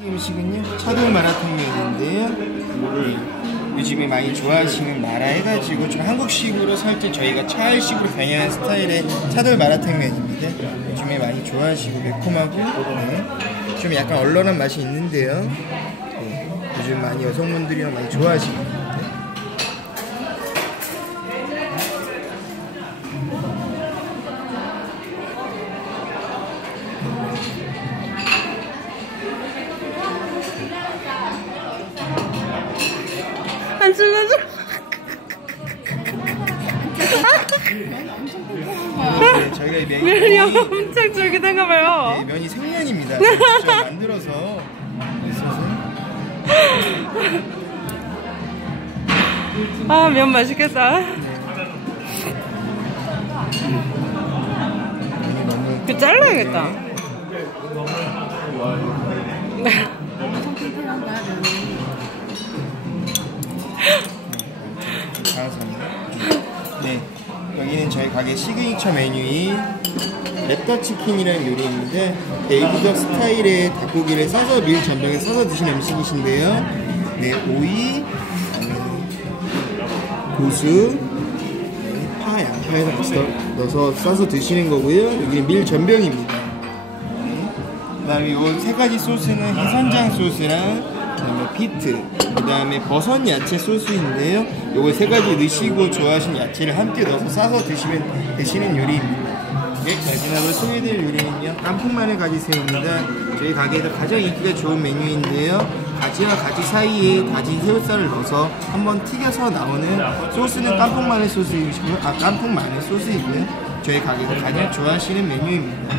이 음식은요 차돌 마라탕 면인데요. 네, 요즘에 많이 좋아하시는 마라 해가지고 좀 한국식으로 살짝 저희가 차일식으로 변형한 스타일의 차돌 마라탕 면입니다 요즘에 많이 좋아하시고 매콤하고 네, 좀 약간 얼얼한 맛이 있는데요. 네, 요즘 많이 여성분들이 많이 좋아하시고 안 질러줘. 네, 저희가 이 면이 면이 엄청 쫄깃한가 네, 봐요. 면이 생면입니다 직접 만들어서 아, 면 맛있겠다. 너무 그 잘라야겠다. 감사합니다. 네, 여기는 저희 가게 시그니처 메뉴인 랩터 치킨이라는 요리인데 베이비덕 스타일의 닭고기를 싸서 밀 전병에 싸서 드시는 음식이신데요. 네, 오이, 그다음에 고수, 네, 파, 양파에서 넣어서 싸서 드시는 거고요. 여기는 밀 전병입니다. 네. 그다음에 이 세 가지 소스는 해선장 소스랑 그다음에 비트, 그다음에 버섯 야채 소스인데요. 요거 세 가지 넣으시고 좋아하시는 야채를 함께 넣어서 싸서 드시면 드시는 요리입니다. 예, 마지막으로 소개해드릴 요리는요. 깐풍 마늘 가지새우입니다. 저희 가게에서 가장 인기가 좋은 메뉴인데요. 가지와 가지 사이에 다진 새우살을 넣어서 한번 튀겨서 나오는 소스는 깐풍 마늘 소스이고요. 아, 깐풍 마늘 소스이고요. 저희 가게에서 가장 좋아하시는 메뉴입니다.